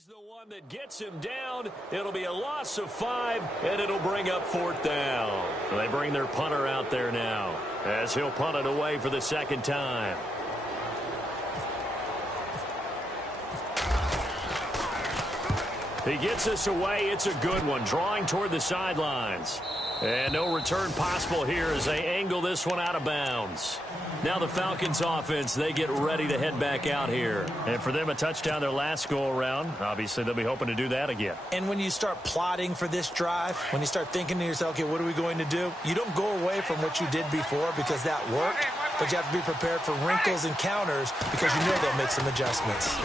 He's the one that gets him down. It'll be a loss of 5, and it'll bring up 4th down. They bring their punter out there now as he'll punt it away for the second time. He gets us away. It's a good one, drawing toward the sidelines. And no return possible here as they angle this one out of bounds. Now the Falcons offense, they get ready to head back out here. And for them, a touchdown their last go-around. Obviously, they'll be hoping to do that again. And when you start plotting for this drive, when you start thinking to yourself, okay, what are we going to do? You don't go away from what you did before because that worked, but you have to be prepared for wrinkles and counters because you know they'll make some adjustments.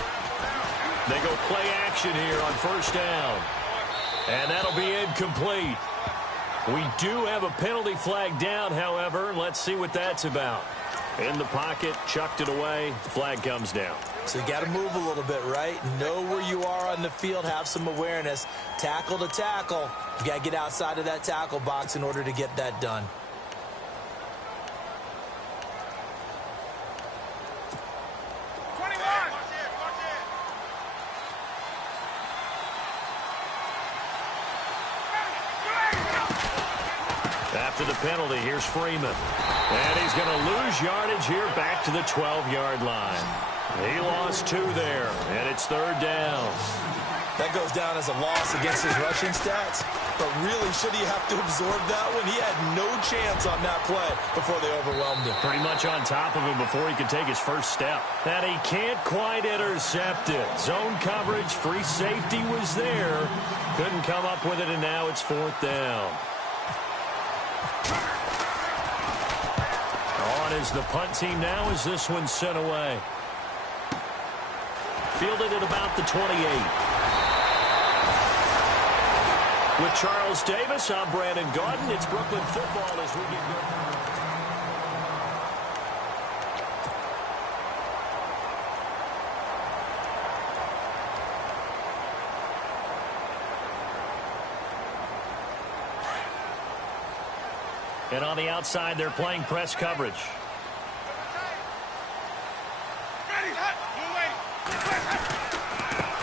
They go play action here on 1st down. And that'll be incomplete. We do have a penalty flag down, however. Let's see what that's about. In the pocket, chucked it away. Flag comes down. So you got to move a little bit, right? Know where you are on the field. Have some awareness. Tackle to tackle. You got to get outside of that tackle box in order to get that done. After the penalty, here's Freeman. And he's going to lose yardage here back to the 12-yard line. He lost 2 there, and it's 3rd down. That goes down as a loss against his rushing stats. But really, should he have to absorb that one? He had no chance on that play before they overwhelmed him. Pretty much on top of him before he could take his first step. And he can't quite intercept it. Zone coverage, free safety was there. Couldn't come up with it, and now it's 4th down. On is the punt team now as this one's sent away. Fielded at about the 28. With Charles Davis, I'm Brandon Gaudin. It's Brooklyn football as we get going. And on the outside, they're playing press coverage.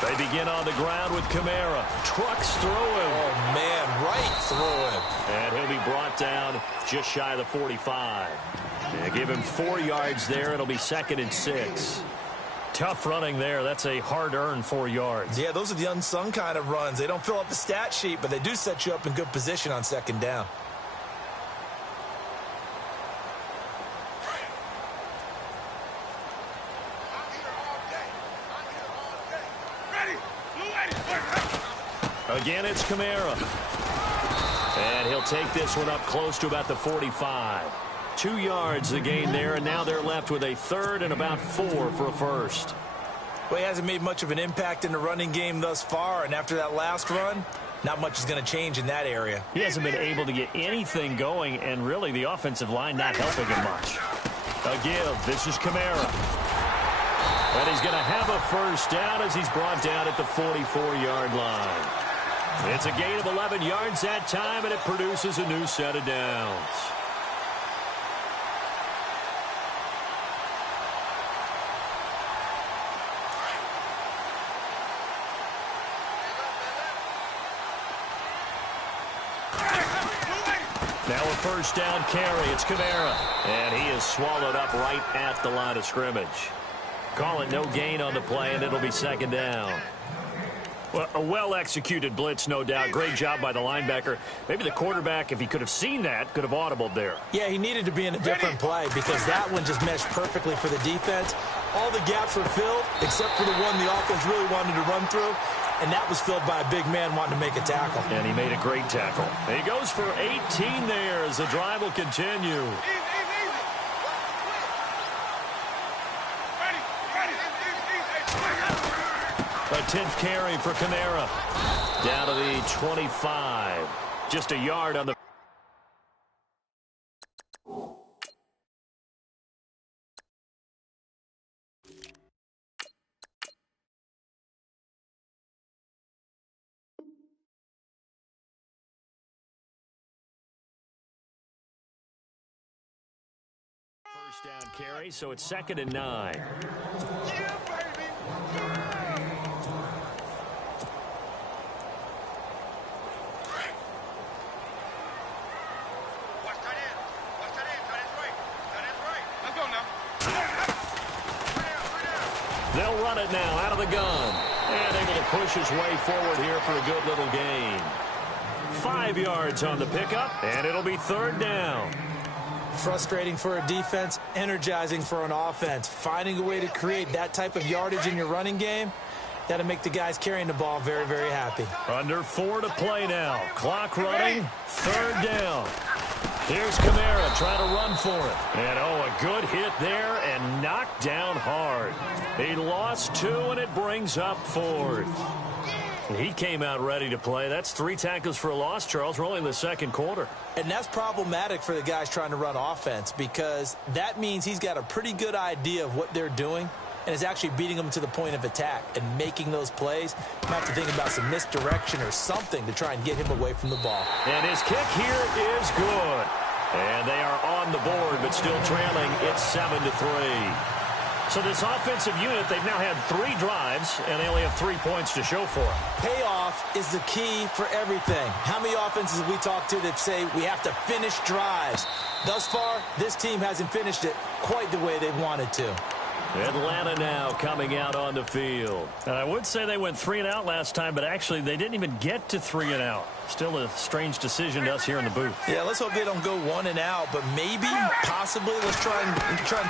They begin on the ground with Kamara. Trucks through him. Oh, man, right through him. And he'll be brought down just shy of the 45. They give him 4 yards there. It'll be 2nd and 6. Tough running there. That's a hard-earned 4 yards. Yeah, those are the unsung kind of runs. They don't fill up the stat sheet, but they do set you up in good position on 2nd down. Again, it's Kamara. And he'll take this one up close to about the 45. 2 yards the gain there, and now they're left with a 3rd and about 4 for a first. Well, he hasn't made much of an impact in the running game thus far, and after that last run, not much is going to change in that area. He hasn't been able to get anything going, and really the offensive line not helping him much. A give. This is Kamara. And he's going to have a first down as he's brought down at the 44-yard line. It's a gain of 11 yards that time, and it produces a new set of downs. Now a first down carry. It's Kamara. And he is swallowed up right at the line of scrimmage. Call it no gain on the play, and it'll be 2nd down. Well, a well-executed blitz, no doubt. Great job by the linebacker. Maybe the quarterback, if he could have seen that, could have audibled there. Yeah, he needed to be in a different play because that one just meshed perfectly for the defense. All the gaps were filled except for the one the offense really wanted to run through, and that was filled by a big man wanting to make a tackle. And he made a great tackle. He goes for 18 there as the drive will continue. A 10th carry for Kamara. Down to the 25. Just a yard on the... First down carry, so it's 2nd and 9. They'll run it now out of the gun. And able to push his way forward here for a good little gain. 5 yards on the pickup, and it'll be 3rd down. Frustrating for a defense, energizing for an offense. Finding a way to create that type of yardage in your running game, that'll make the guys carrying the ball very, very happy. Under 4 to play now. Clock running, 3rd down. Here's Kamara trying to run for it. And, a good hit there and knocked down hard. He lost 2, and it brings up 4th. He came out ready to play. That's 3 tackles for a loss, Charles. We're only in the 2nd quarter. And that's problematic for the guys trying to run offense because that means he's got a pretty good idea of what they're doing and is actually beating them to the point of attack and making those plays. You have to think about some misdirection or something to try and get him away from the ball. And his kick here is good. And they are on the board, but still trailing. It's 7-3. So this offensive unit, they've now had 3 drives, and they only have 3 points to show for it. Payoff is the key for everything. How many offenses have we talked to that say we have to finish drives? Thus far, this team hasn't finished it quite the way they wanted to. Atlanta now coming out on the field. And I would say they went 3 and out last time, but actually they didn't even get to 3 and out. Still a strange decision to us here in the booth. Yeah, let's hope they don't go 1 and out, but maybe, possibly, let's try and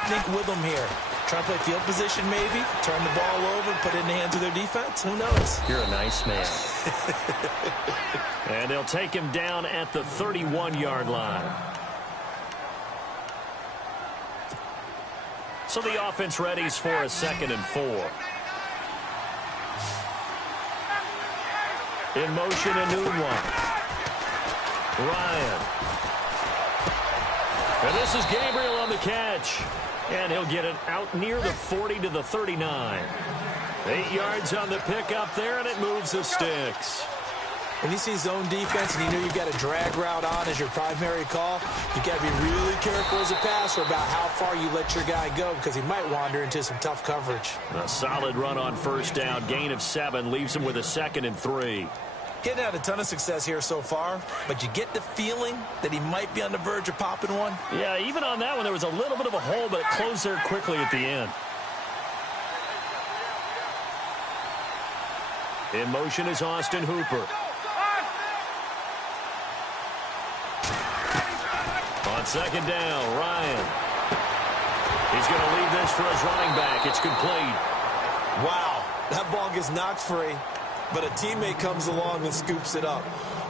think with them here. Try and play field position maybe, turn the ball over, put it in the hands of their defense. Who knows? You're a nice man. And they'll take him down at the 31-yard line. So the offense readies for a 2nd and 4. In motion, a new one. Ryan. And this is Gabriel on the catch. And he'll get it out near the 40 to the 39. 8 yards on the pickup there, and it moves the sticks. When you see zone defense and you know you've got a drag route on as your primary call, you've got to be really careful as a passer about how far you let your guy go because he might wander into some tough coverage. A solid run on 1st down. Gain of 7 leaves him with a 2nd and 3. Getting out a ton of success here so far, but you get the feeling that he might be on the verge of popping one. Yeah, even on that one, there was a little bit of a hole, but it closed there quickly at the end. In motion is Austin Hooper. On 2nd down, Ryan. He's going to leave this for his running back. It's complete. Wow, that ball gets knocked free, but a teammate comes along and scoops it up.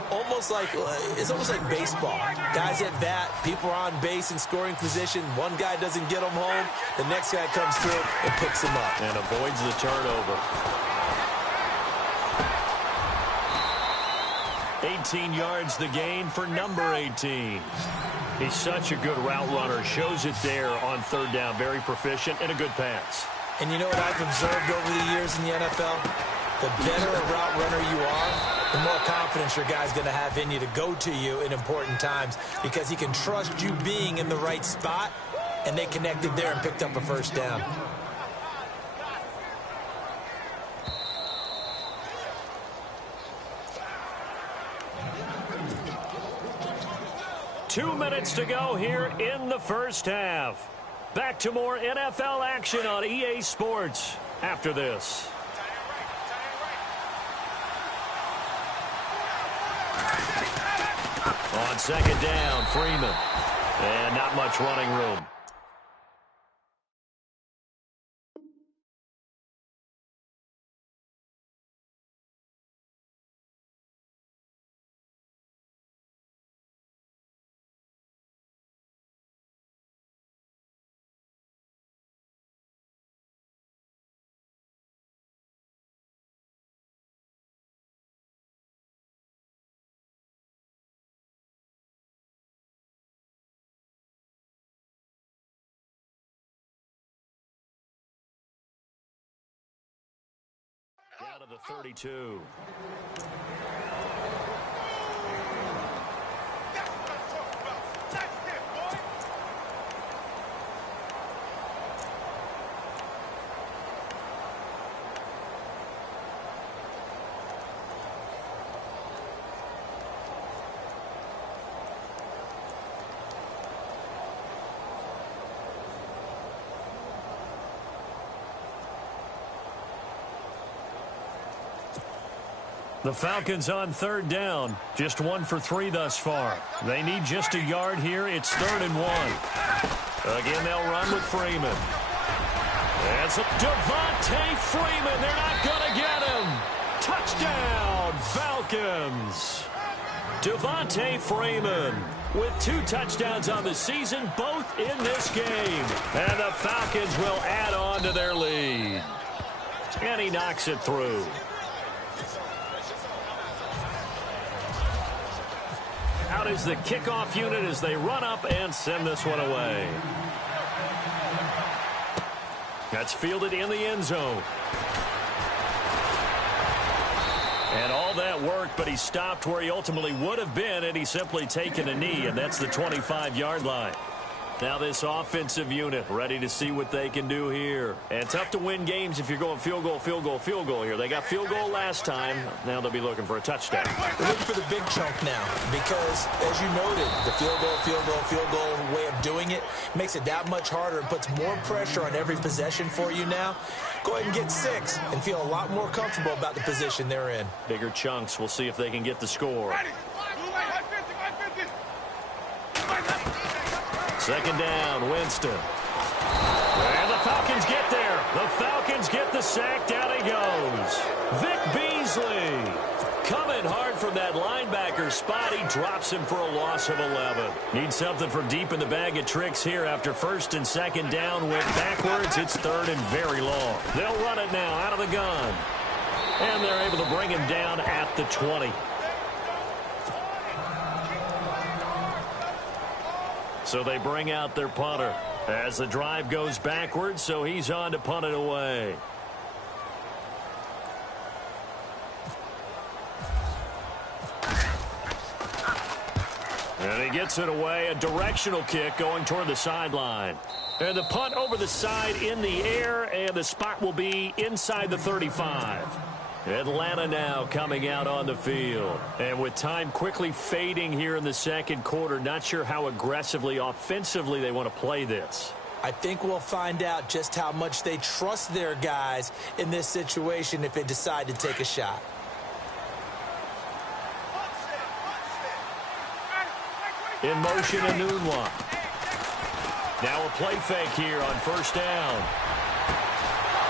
It's almost like baseball. Guys at bat, people are on base in scoring position. One guy doesn't get them home. The next guy comes through and picks him up. And avoids the turnover. 18 yards the gain for number 18. He's such a good route runner. Shows it there on 3rd down. Very proficient and a good pass. And you know what I've observed over the years in the NFL? The better a route runner you are, the more confidence your guy's going to have in you to go to you in important times because he can trust you being in the right spot, and they connected there and picked up a 1st down. Two minutes to go here in the 1st half. Back to more NFL action on EA Sports after this. On 2nd down, Freeman. And not much running room. Down to the 32. The Falcons on third down. Just 1 for 3 thus far. They need just a yard here. It's 3rd and 1. Again, they'll run with Freeman. That's Devontae Freeman. They're not going to get him. Touchdown, Falcons. Devontae Freeman with 2 touchdowns on the season, both in this game. And the Falcons will add on to their lead. And he knocks it through. Out is the kickoff unit as they run up and send this one away. That's fielded in the end zone. And all that worked, but he stopped where he ultimately would have been had he simply taken a knee, and that's the 25-yard line. Now this offensive unit ready to see what they can do here. And tough to win games if you're going field goal, field goal, field goal here. They got field goal last time. Now they'll be looking for a touchdown. They're looking for the big chunk now because, as you noted, the field goal way of doing it makes it that much harder and puts more pressure on every possession for you now. Go ahead and get 6 and feel a lot more comfortable about the position they're in. Bigger chunks. We'll see if they can get the score. Second down, Winston. And the Falcons get there. The Falcons get the sack. Down he goes. Vic Beasley coming hard from that linebacker spot. He drops him for a loss of 11. Needs something for deep in the bag of tricks here after 1st and 2nd down. Went backwards. It's 3rd and very long. They'll run it now out of the gun. And they're able to bring him down at the 20. So they bring out their punter as the drive goes backwards, so he's on to punt it away. And he gets it away, a directional kick going toward the sideline. And the punt over the side in the air, and the spot will be inside the 35. Atlanta now coming out on the field. And with time quickly fading here in the 2nd quarter, not sure how aggressively, offensively they want to play this. I think we'll find out just how much they trust their guys in this situation if they decide to take a shot. In motion, Anunwa. Now a play fake here on 1st down.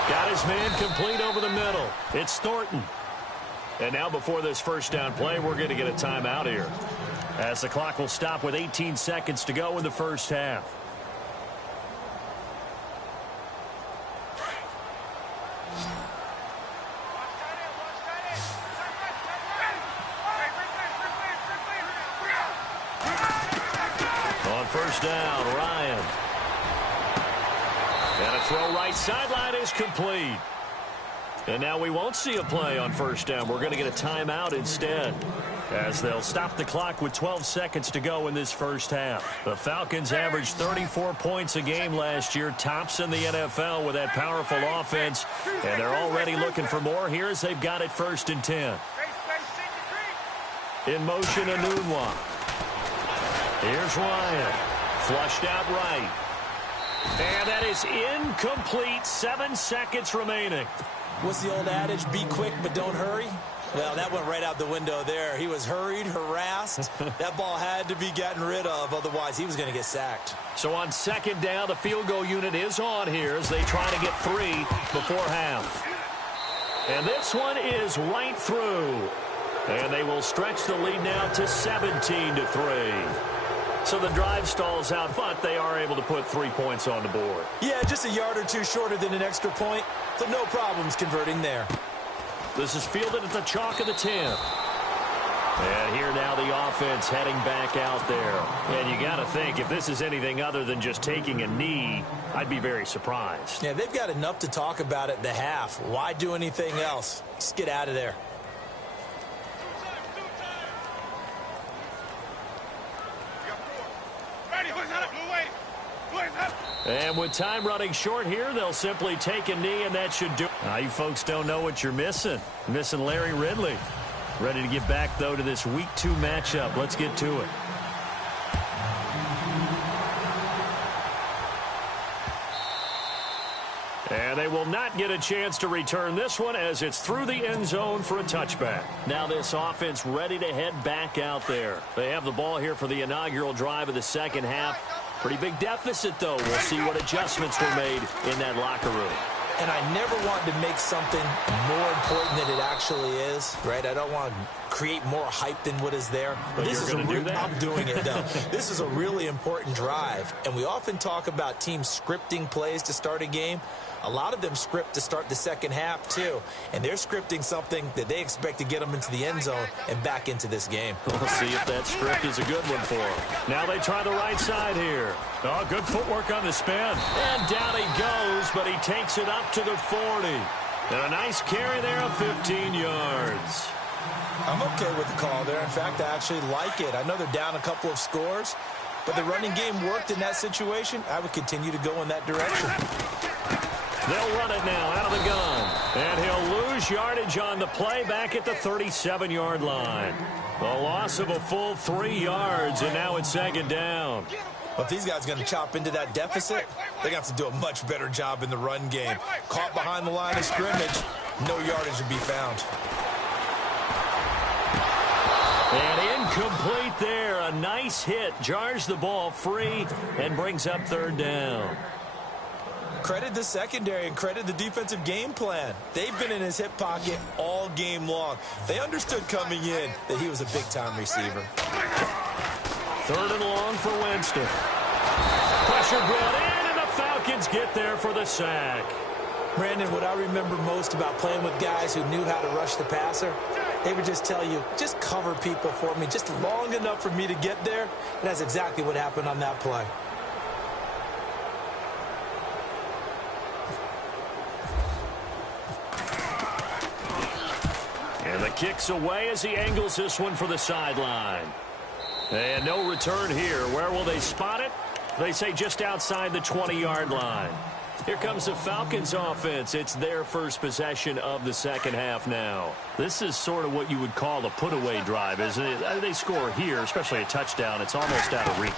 Got his man complete over the middle. It's Thornton. And now before this 1st down play, we're going to get a timeout here, as the clock will stop with 18 seconds to go in the 1st half. On 1st down, Ryan. And a throw right sideline is complete. And now we won't see a play on 1st down. We're going to get a timeout instead, as they'll stop the clock with 12 seconds to go in this 1st half. The Falcons averaged 34 points a game last year, tops in the NFL with that powerful offense. And they're already looking for more here as they've got it 1st and 10. In motion, Anunwa. Here's Ryan. Flushed out right. And that is incomplete. 7 seconds remaining. What's the old adage? Be quick, but don't hurry. Well, that went right out the window there. He was hurried, harassed. That ball had to be gotten rid of. Otherwise, he was going to get sacked. So on 2nd down, the field goal unit is on here as they try to get 3 before half. And this one is right through. And they will stretch the lead now to 17-3. So the drive stalls out, but they are able to put 3 points on the board. Yeah, just a yard or two shorter than an extra point, so no problems converting there. This is fielded at the chalk of the 10. And here now the offense heading back out there. And you got to think, if this is anything other than just taking a knee, I'd be very surprised. Yeah, they've got enough to talk about at the half. Why do anything else? Just get out of there. And with time running short here, they'll simply take a knee, and that should do it. Now, you folks don't know what you're missing. Missing Larry Ridley. Ready to get back, though, to this Week 2 matchup. Let's get to it. And they will not get a chance to return this one as it's through the end zone for a touchback. Now this offense ready to head back out there. They have the ball here for the inaugural drive of the second half. Pretty big deficit, though. We'll see what adjustments were made in that locker room. And I never want to make something more important than it actually is, right? I don't want to create more hype than what is there. But this is I'm doing it, though. This is a really important drive. And we often talk about teams scripting plays to start a game. A lot of them script to start the second half, too. And they're scripting something that they expect to get them into the end zone and back into this game. We'll see if that script is a good one for them. Now they try the right side here. Oh, good footwork on the spin. And down he goes, but he takes it up to the 40. And a nice carry there of 15 yards. I'm okay with the call there. In fact, I actually like it. I know they're down a couple of scores, but the running game worked in that situation. I would continue to go in that direction. They'll run it now out of the gun. And he'll lose yardage on the play back at the 37-yard line. The loss of a full 3 yards, and now it's second down. Well, if these guys are going to chop into that deficit, they're going to have to do a much better job in the run game. Caught behind the line of scrimmage, no yardage to be found. And incomplete there. A nice hit. Jars the ball free and brings up third down. Credit the secondary and credit the defensive game plan. They've been in his hip pocket all game long. They understood coming in that he was a big-time receiver. Third and long for Winston. Pressure brought in, and the Falcons get there for the sack. Brandon, what I remember most about playing with guys who knew how to rush the passer, they would just tell you, just cover people for me, just long enough for me to get there. And that's exactly what happened on that play. And the kick's away as he angles this one for the sideline. And no return here. Where will they spot it? They say just outside the 20-yard line. Here comes the Falcons offense. It's their first possession of the second half now. This is sort of what you would call a put-away drive, isn't it? They score here, especially a touchdown. It's almost out of reach.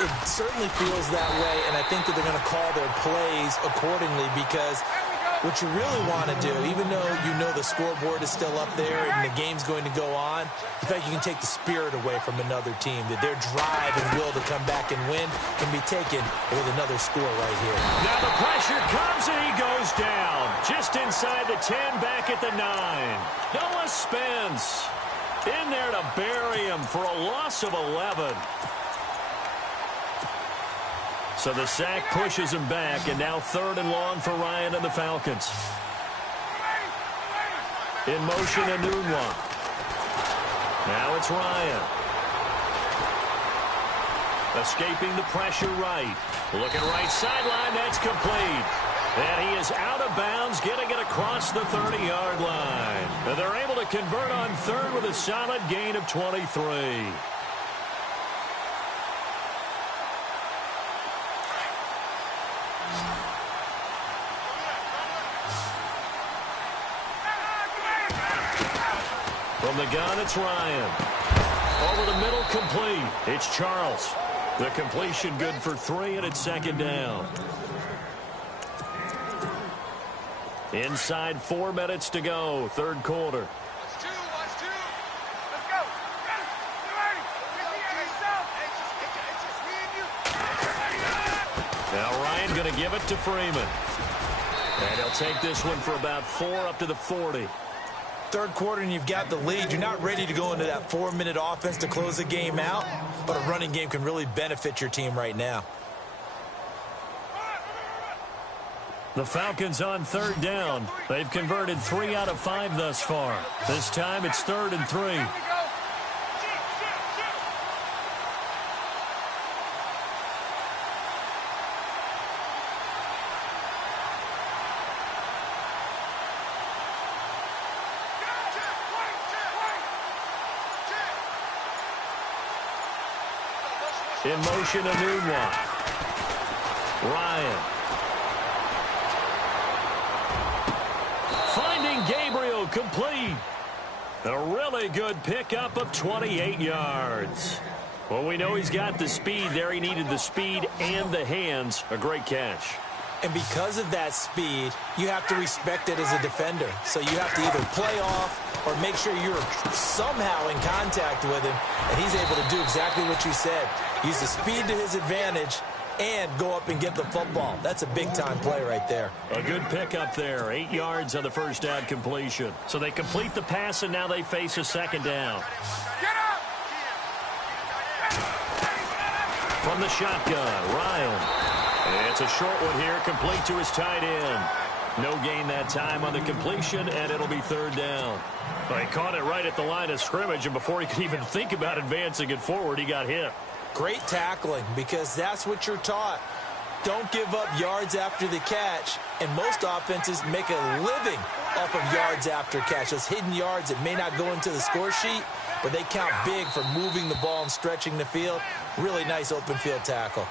It certainly feels that way, and I think that they're going to call their plays accordingly because what you really want to do, even though you know the scoreboard is still up there and the game's going to go on, in fact, you can take the spirit away from another team, that their drive and will to come back and win can be taken with another score right here. Now the pressure comes and he goes down. Just inside the 10, back at the 9. Noah Spence in there to bury him for a loss of 11. So the sack pushes him back, and now third and long for Ryan and the Falcons. In motion, a new one. Now it's Ryan. Escaping the pressure right. Looking right sideline, that's complete. And he is out of bounds, getting it across the 30-yard line. And they're able to convert on third with a solid gain of 23. From the gun, it's Ryan. Over the middle, complete. It's Charles. The completion good for 3, and it's second down. Inside 4 minutes to go, third quarter. Now Ryan going to give it to Freeman. And he'll take this one for about 4 up to the 40. Third quarter and you've got the lead. You're not ready to go into that 4-minute offense to close the game out, but a running game can really benefit your team right now. The Falcons on third down. They've converted 3 out of 5 thus far. This time it's 3rd and 3. In motion, a new one. Ryan. Finding Gabriel, complete. A really good pickup of 28 yards. Well, we know he's got the speed there. He needed the speed and the hands. A great catch. And because of that speed, you have to respect it as a defender. So you have to either play off or make sure you're somehow in contact with him, and he's able to do exactly what you said. Use the speed to his advantage and go up and get the football. That's a big-time play right there. A good pickup there. 8 yards on the first down completion. So they complete the pass, and now they face a second down. From the shotgun, Ryan. It's a short one here, complete to his tight end. No gain that time on the completion, and it'll be third down. Well, he caught it right at the line of scrimmage, and before he could even think about advancing it forward, he got hit. Great tackling, because that's what you're taught. Don't give up yards after the catch, and most offenses make a living off of yards after catch. Those hidden yards that may not go into the score sheet, but they count big for moving the ball and stretching the field. Really nice open field tackle.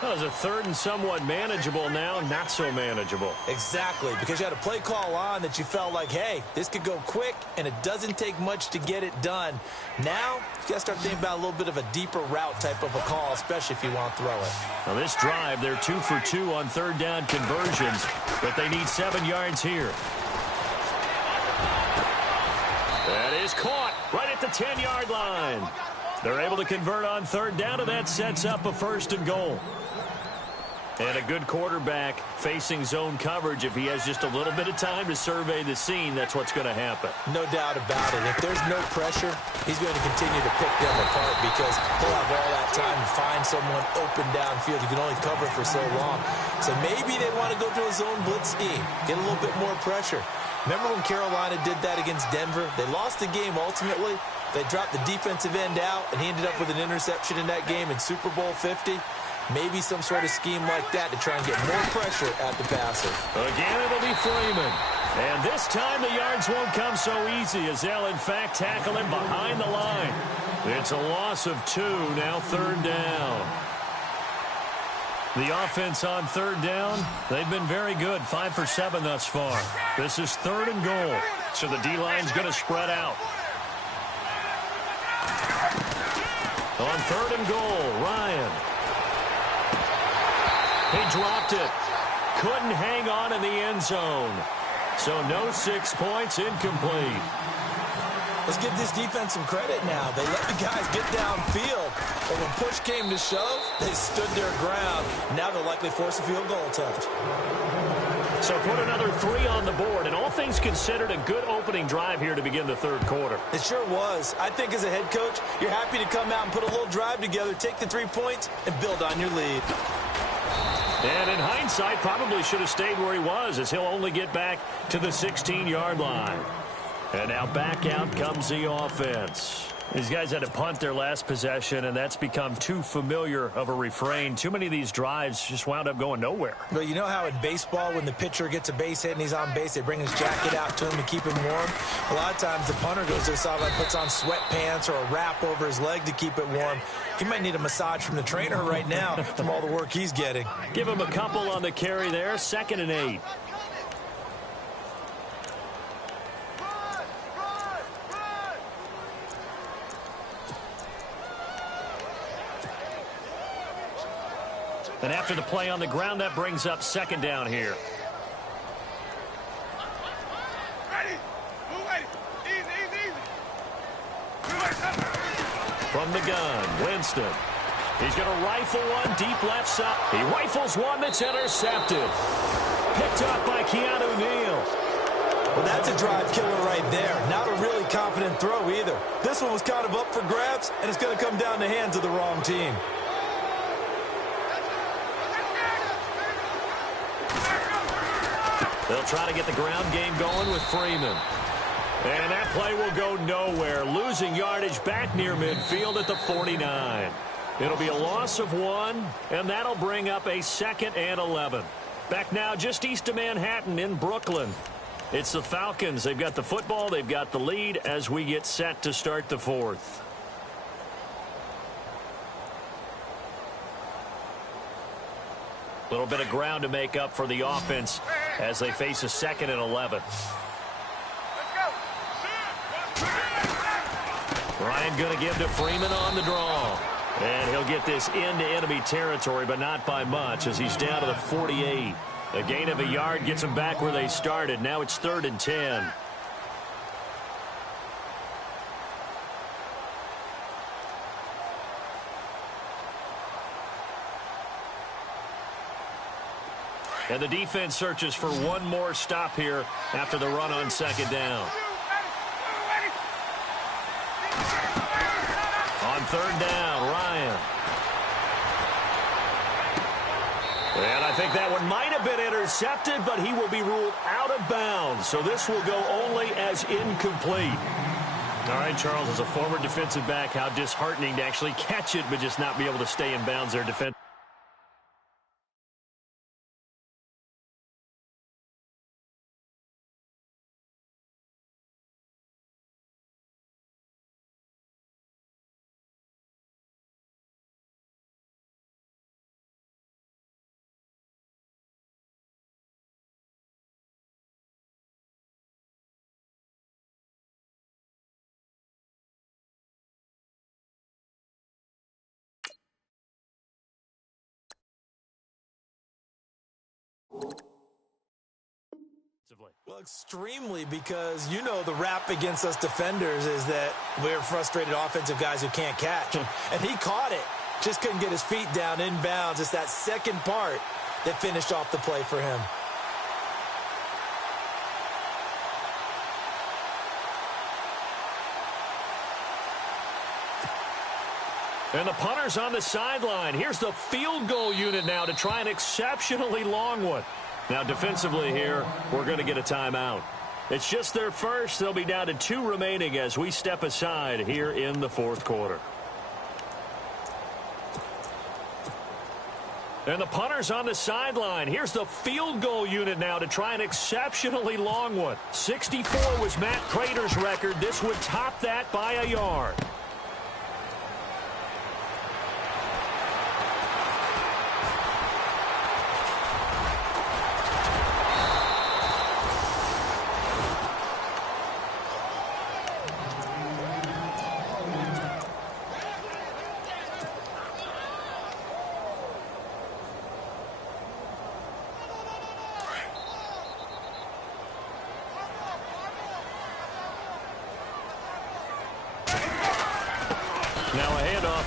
Well, it's a third and somewhat manageable now, not so manageable. Exactly, because you had a play call on that you felt like, hey, this could go quick, and it doesn't take much to get it done. Now, you got to start thinking about a little bit of a deeper route type of a call, especially if you want to throw it. Now, this drive, they're 2 for 2 on third down conversions, but they need 7 yards here. That is caught right at the 10-yard line. They're able to convert on third down, and that sets up a first and goal. And a good quarterback facing zone coverage. If he has just a little bit of time to survey the scene, that's what's going to happen. No doubt about it. If there's no pressure, he's going to continue to pick them apart because he'll have all that time to find someone open downfield. You can only cover for so long. So maybe they want to go to a zone blitz scheme, get a little bit more pressure. Remember when Carolina did that against Denver? They lost the game ultimately. They dropped the defensive end out, and he ended up with an interception in that game in Super Bowl 50. Maybe some sort of scheme like that to try and get more pressure at the passer. Again, it'll be Freeman. And this time the yards won't come so easy as they'll, in fact, tackle him behind the line. It's a loss of 2, now third down. The offense on third down, they've been very good, 5 for 7 thus far. This is third and goal, so the D-line's going to spread out. On third and goal, Ryan. He dropped it. Couldn't hang on in the end zone. So no 6 points, incomplete. Let's give this defense some credit now. They let the guys get downfield. But when push came to shove, they stood their ground. Now they'll likely force a field goal attempt. So put another 3 on the board. And all things considered, a good opening drive here to begin the third quarter. It sure was. I think as a head coach, you're happy to come out and put a little drive together, take the 3 points, and build on your lead. And in hindsight, probably should have stayed where he was as he'll only get back to the 16-yard line. And now back out comes the offense. These guys had to punt their last possession, and that's become too familiar of a refrain. Too many of these drives just wound up going nowhere. Well, you know how in baseball, when the pitcher gets a base hit and he's on base, they bring his jacket out to him to keep him warm? A lot of times the punter goes to the sideline, puts on sweatpants or a wrap over his leg to keep it warm. He might need a massage from the trainer right now from all the work he's getting. Give him a couple on the carry there, 2nd and 8. And after the play on the ground, that brings up 2nd down here. From the gun, Winston. He's going to rifle one deep left side. He rifles one that's intercepted. Picked up by Keanu Neal. Well, that's a drive killer right there. Not a really confident throw either. This one was kind of up for grabs, and it's going to come down the hands of the wrong team. They'll try to get the ground game going with Freeman. And that play will go nowhere. Losing yardage back near midfield at the 49. It'll be a loss of 1, and that'll bring up a 2nd and 11. Back now just east of Manhattan in Brooklyn. It's the Falcons. They've got the football. They've got the lead as we get set to start the 4th. A little bit of ground to make up for the offense as they face a 2nd and 11. Ryan going to give to Freeman on the draw. And he'll get this into enemy territory, but not by much as he's down to the 48. A gain of a yard gets them back where they started. Now it's 3rd and 10. And the defense searches for one more stop here after the run on 2nd down. On 3rd down, Ryan. And I think that one might have been intercepted, but he will be ruled out of bounds. So this will go only as incomplete. All right, Charles, as a former defensive back, how disheartening to actually catch it but just not be able to stay in bounds there defensively. Well, extremely, because you know the rap against us defenders is that we're frustrated offensive guys who can't catch. And he caught it. Just couldn't get his feet down in bounds. It's that second part that finished off the play for him. And the punter's on the sideline. Here's the field goal unit now to try an exceptionally long one. Now, defensively here, we're going to get a timeout. It's just their first. They'll be down to 2 remaining as we step aside here in the 4th quarter. And the punter's on the sideline. Here's the field goal unit now to try an exceptionally long one. 64 was Matt Prater's record. This would top that by a yard.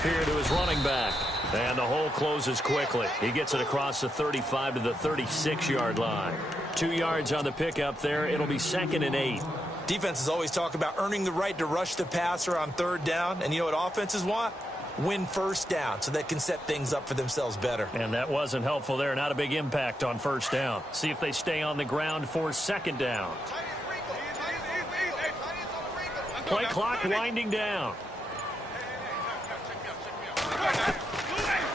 Here to his running back. And the hole closes quickly. He gets it across the 35 to the 36-yard line. 2 yards on the pickup there. It'll be 2nd and 8. Defenses always talk about earning the right to rush the passer on 3rd down. And you know what offenses want? Win 1st down so they can set things up for themselves better. And that wasn't helpful there. Not a big impact on 1st down. See if they stay on the ground for 2nd down. Play clock winding down.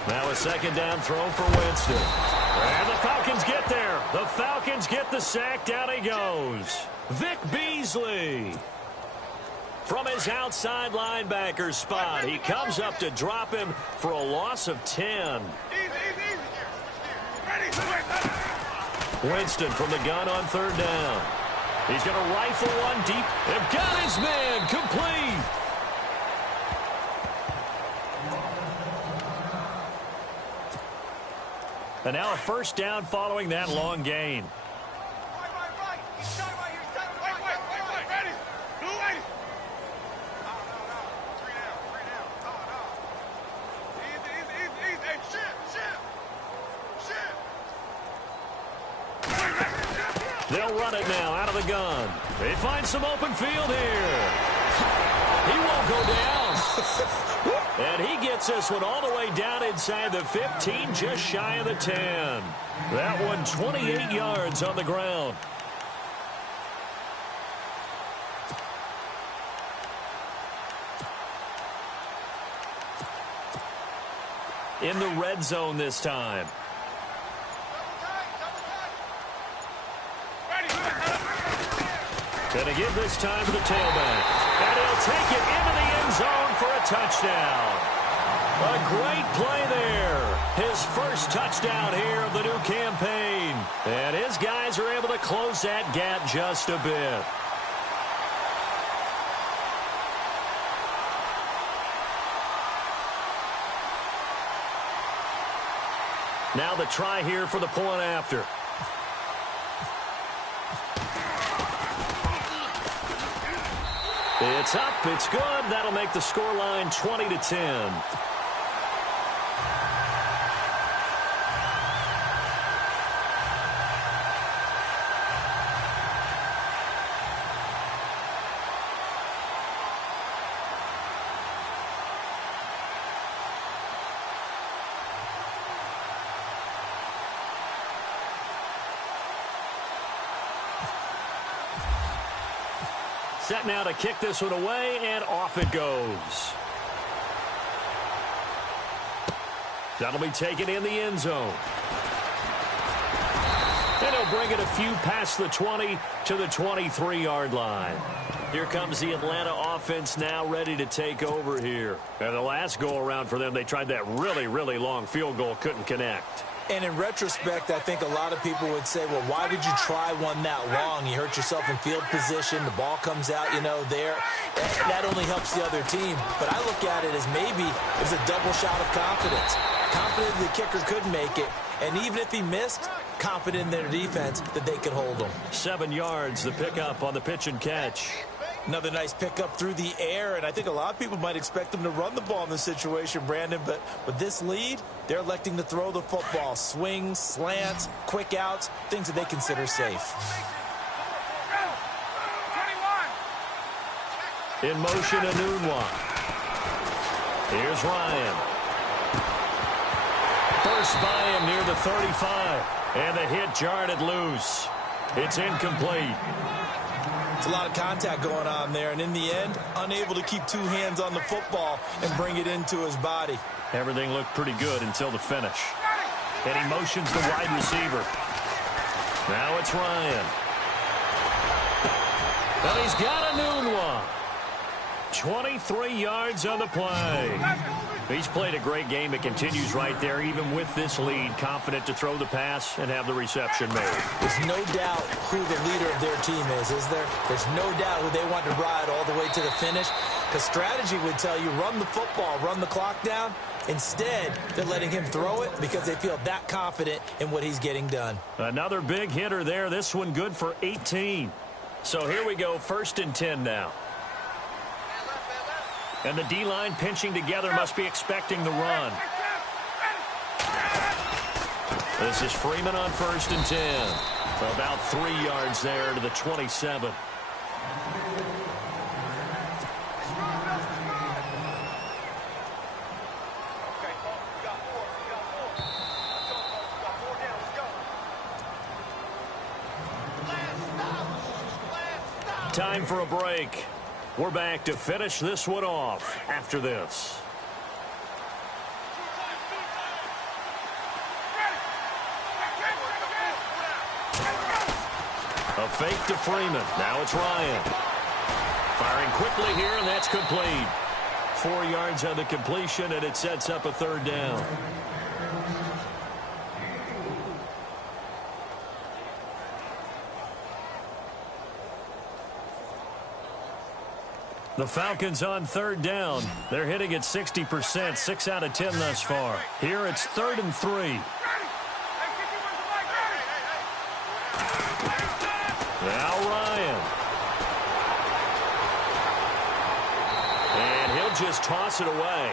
Now a 2nd down throw for Winston. And the Falcons get there. The Falcons get the sack. Down he goes. Vic Beasley. From his outside linebacker spot, he comes up to drop him for a loss of 10. Winston from the gun on 3rd down. He's going to rifle one deep. They've got his man complete. And now a 1st down following that long gain. They'll run it now out of the gun. They find some open field here. He won't go down. And he gets this one all the way down inside the 15, just shy of the 10. That one 28 yards on the ground. In the red zone this time. Going to give this time to the tailback. And he'll take it into the end zone for a touchdown. A great play there. His first touchdown here of the new campaign. And his guys are able to close that gap just a bit. Now the try here for the point after. It's up. It's good. That'll make the scoreline 20-10. Set now to kick this one away, and off it goes. That'll be taken in the end zone. And he'll bring it a few past the 20 to the 23-yard line. Here comes the Atlanta offense now ready to take over here. And the last go-around for them, they tried that really, really long field goal, couldn't connect. And in retrospect, I think a lot of people would say, well, why did you try one that long? You hurt yourself in field position. The ball comes out, there. That only helps the other team. But I look at it as maybe it was a double shot of confidence. Confident the kicker could make it. And even if he missed, confident in their defense that they could hold him. 7 yards, the pickup on the pitch and catch. Another nice pickup through the air, and I think a lot of people might expect them to run the ball in this situation, Brandon, but with this lead, they're electing to throw the football. Swings, slants, quick outs, things that they consider safe. In motion, Anunwa. Here's Ryan. First by him near the 35, and the hit jarred it loose. It's incomplete. It's a lot of contact going on there, and in the end, unable to keep 2 hands on the football and bring it into his body. Everything looked pretty good until the finish. And he motions the wide receiver. Now it's Ryan. And he's got a new one. 23 yards on the play. He's played a great game. It continues right there, even with this lead. Confident to throw the pass and have the reception made. There's no doubt who the leader of their team is there? There's no doubt who they want to ride all the way to the finish. Because strategy would tell you, run the football, run the clock down. Instead, they're letting him throw it because they feel that confident in what he's getting done. Another big hitter there. This one good for 18. So here we go, 1st and 10 now. And the D-line pinching together, must be expecting the run. This is Freeman on 1st and 10. About 3 yards there to the 27. Time for a break. We're back to finish this one off after this. A fake to Freeman. Now it's Ryan. Firing quickly here, and that's complete. 4 yards on the completion, and it sets up a 3rd down. The Falcons on 3rd down. They're hitting at 60%, 6 out of 10 thus far. Here it's 3rd and 3. Now Ryan. And he'll just toss it away.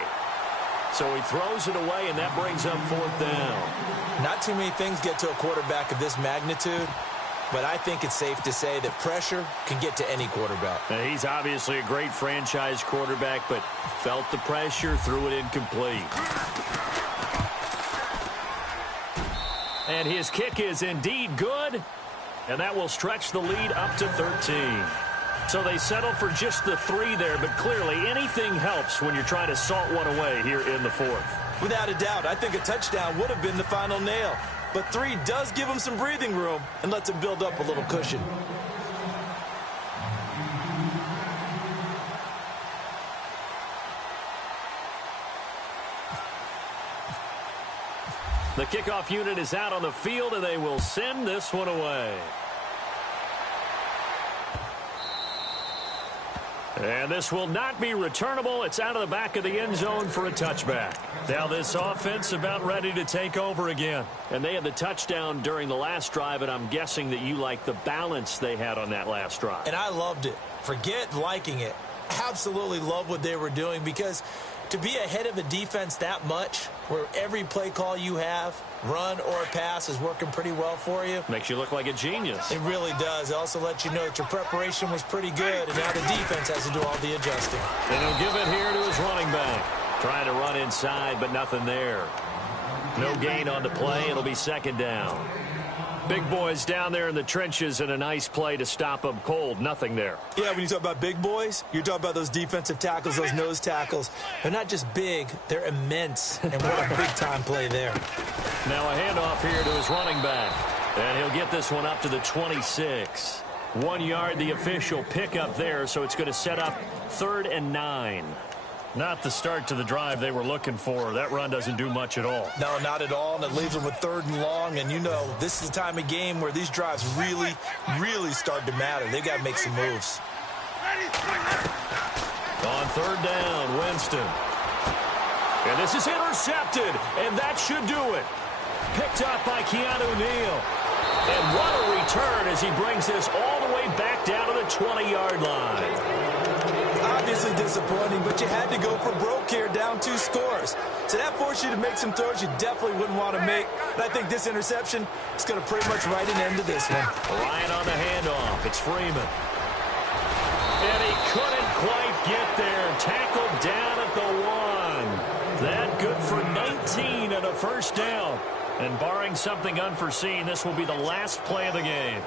So he throws it away, and that brings up 4th down. Not too many things get to a quarterback of this magnitude. But I think it's safe to say that pressure can get to any quarterback. He's obviously a great franchise quarterback, but felt the pressure, threw it incomplete. And his kick is indeed good, and that will stretch the lead up to 13. So they settle for just the 3 there, but clearly anything helps when you're trying to salt one away here in the 4th. Without a doubt, I think a touchdown would have been the final nail. But 3 does give him some breathing room and lets him build up a little cushion. The kickoff unit is out on the field, and they will send this one away. And this will not be returnable. It's out of the back of the end zone for a touchback. Now this offense about ready to take over again. And they had the touchdown during the last drive, and I'm guessing that you like the balance they had on that last drive. And I loved it. Forget liking it. absolutely love what they were doing, because to be ahead of a defense that much, where every play call you have, run or pass, is working pretty well for you. Makes you look like a genius. It really does. It also lets you know that your preparation was pretty good, and now the defense has to do all the adjusting. And he'll give it here to his running back. Trying to run inside, but nothing there. No gain on the play. It'll be second down. Big boys down there in the trenches, and a nice play to stop them cold. Nothing there. Yeah, when you talk about big boys, you're talking about those defensive tackles, those nose tackles. They're not just big, they're immense. And what a big-time play there. Now a handoff here to his running back. And he'll get this one up to the 26. 1 yard, the official pickup there, so it's going to set up 3rd and 9. Not the start to the drive they were looking for. That run doesn't do much at all. No, not at all, and it leaves them with 3rd and long. And you know, this is the time of game where these drives really, really start to matter. They've got to make some moves. On 3rd down, Winston. And this is intercepted, and that should do it. Picked up by Keanu Neal. And what a return as he brings this all the way back down to the 20-yard line. Obviously disappointing, but you had to go for broke here, down 2 scores. So that forced you to make some throws you definitely wouldn't want to make. And I think this interception is going to pretty much write an end to this one. Ryan on the handoff. It's Freeman. And he couldn't quite get there. Tackled down at the 1. That good for 19 and a first down. And barring something unforeseen, this will be the last play of the game.